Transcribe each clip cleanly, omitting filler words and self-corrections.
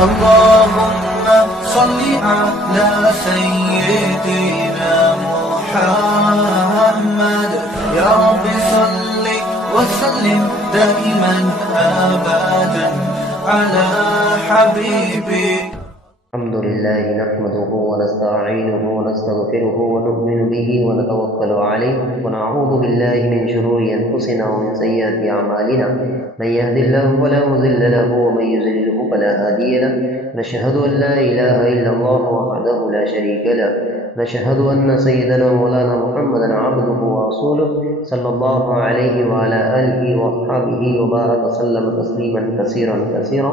اللهم صل على سيدنا محمد يا رب صل وسلم دائما أبدا على حبيبك. الحمد لله نحمده ونستعينه ونستغفره ونؤمن به ونتوكل عليه ونعوذ بالله من شرور أنفسنا ومن سيئات أعمالنا من يهد الله فلا مضل له ومن يضلل فلا هادي له نشهد أن لا إله إلا الله وحده لا شريك له نشهد أن سيدنا مولانا محمدا عبده ورسوله صلى الله عليه وعلى آله وأصحابه وبارك وسلم تسليما كثيرا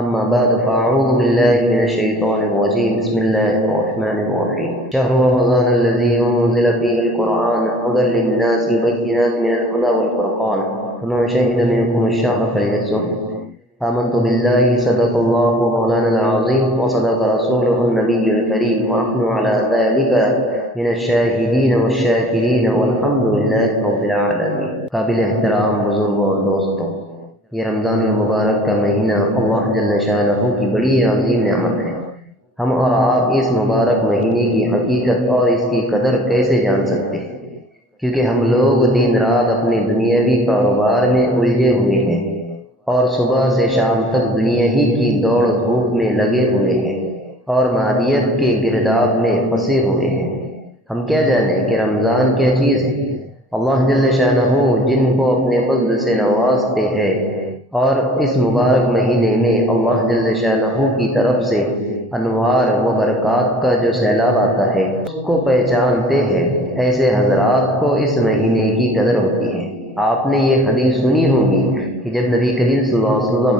أما بعد فأعوذ بالله من الشيطان الرجيم بسم الله الرحمن الرحيم شهر رمضان الذي أنزل فيه القرآن هدى للناس وبينات من الهدى والفرقان فمن شهد منكم الشهر فليصم آمنت بالله صدق الله مولانا العظيم وصدق رسوله النبي الكريم ونحن على ذلك من الشاهدين والشاكرين والحمد لله رب العالمين. قابل احترام بزرگوں اور دوستوں، یہ رمضان المبارک کا مہینہ اللہ جل شانہ کی بڑی عظیم نعمت ہے. ہم اور آپ اس مبارک مہینے کی حقیقت اور اس کی قدر کیسے جان سکتے ہیں؟ کیونکہ ہم لوگ دن رات اپنے دنیاوی کاروبار میں الجھے ہوئے ہیں اور صبح سے شام تک دنیا ہی کی دوڑ دھوپ میں لگے ہوئے ہیں اور مادیت کے گرداب میں پھنسے ہوئے ہیں. ہم کیا جانیں کہ رمضان کیا چیز ہے؟ اللہ جل شانہ جن کو اپنے فضل سے نوازتے ہیں اور اس مبارک مہینے میں اللہ جل شانہ کی طرف سے انوار و برکات کا جو سیلاب آتا ہے اس کو پہچانتے ہیں. ایسے حضرات کو اس مہینے کی قدر ہوتی ہے. آپ نے یہ حدیث سنی ہوگی کہ جب نبی کریم صلی اللہ علیہ وسلم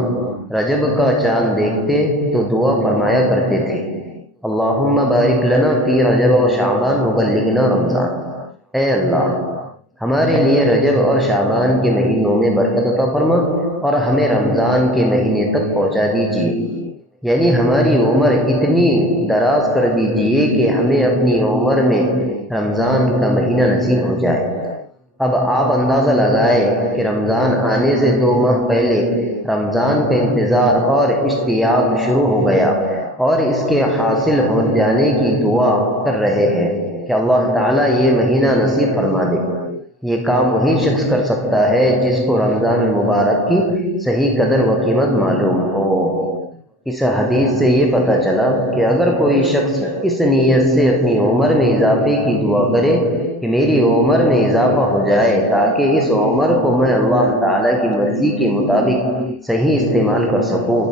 رجب کا چاند دیکھتے تو دعا فرمایا کرتے تھے، اللہم بارک لنا فی رجب و شعبان وبلغنا رمضان. اے اللہ، ہمارے لیے رجب اور شعبان کے مہینوں میں برکت عطا فرما اور ہمیں رمضان کے مہینے تک پہنچا دیجیے. یعنی ہماری عمر اتنی دراز کر دیجیے کہ ہمیں اپنی عمر میں رمضان کا مہینہ نصیب ہو جائے. اب آپ اندازہ لگائیں کہ رمضان آنے سے 2 ماہ پہلے رمضان کا انتظار اور اشتیاق شروع ہو گیا اور اس کے حاصل ہو جانے کی دعا کر رہے ہیں کہ اللہ تعالیٰ یہ مہینہ نصیب فرما دے. یہ کام وہی شخص کر سکتا ہے جس کو رمضان المبارک کی صحیح قدر و قیمت معلوم ہو. اس حدیث سے یہ پتہ چلا کہ اگر کوئی شخص اس نیت سے اپنی عمر میں اضافے کی دعا کرے کہ میری عمر میں اضافہ ہو جائے تاکہ اس عمر کو میں اللہ تعالیٰ کی مرضی کے مطابق صحیح استعمال کر سکوں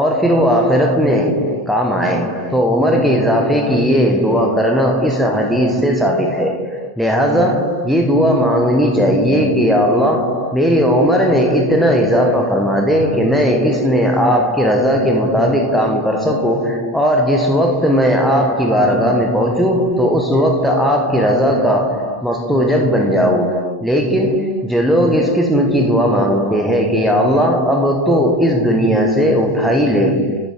اور پھر وہ آخرت میں کام آئے، تو عمر کے اضافے کی یہ دعا کرنا اس حدیث سے ثابت ہے. لہٰذا یہ دعا مانگنی چاہیے کہ یا اللہ میری عمر میں اتنا اضافہ فرما دے کہ میں اس میں آپ کی رضا کے مطابق کام کر سکوں اور جس وقت میں آپ کی بارگاہ میں پہنچوں تو اس وقت آپ کی رضا کا مستوجب بن جاؤں. لیکن جو لوگ اس قسم کی دعا مانگتے ہیں کہ یا اللہ اب تو اس دنیا سے اٹھا ہی لے،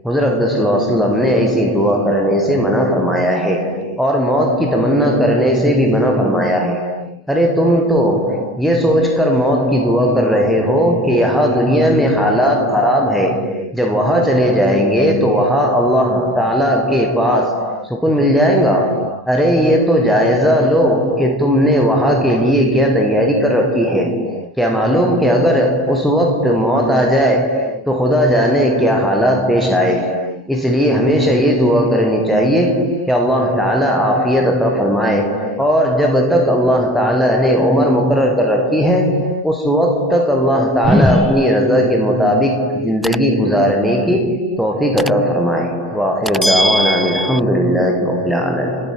حضرت صلی اللہ علیہ وسلم نے ایسی دعا کرنے سے منع فرمایا ہے اور موت کی تمنا کرنے سے بھی منع فرمایا ہے. ارے تم تو یہ سوچ کر موت کی دعا کر رہے ہو کہ یہاں دنیا میں حالات خراب ہے، جب وہاں چلے جائیں گے تو وہاں اللہ تعالیٰ کے پاس سکون مل جائے گا. ارے یہ تو جائزہ لو کہ تم نے وہاں کے لیے کیا تیاری کر رکھی ہے. کیا معلوم کہ اگر اس وقت موت آ جائے تو خدا جانے کیا حالات پیش آئے. اس لیے ہمیشہ یہ دعا کرنی چاہیے کہ اللہ تعالیٰ عافیت عطا فرمائے اور جب تک اللہ تعالیٰ نے عمر مقرر کر رکھی ہے اس وقت تک اللہ تعالیٰ اپنی رضا کے مطابق زندگی گزارنے کی توفیق عطا فرمائے. وآخر دعوانا الحمد للہ رب العالمین.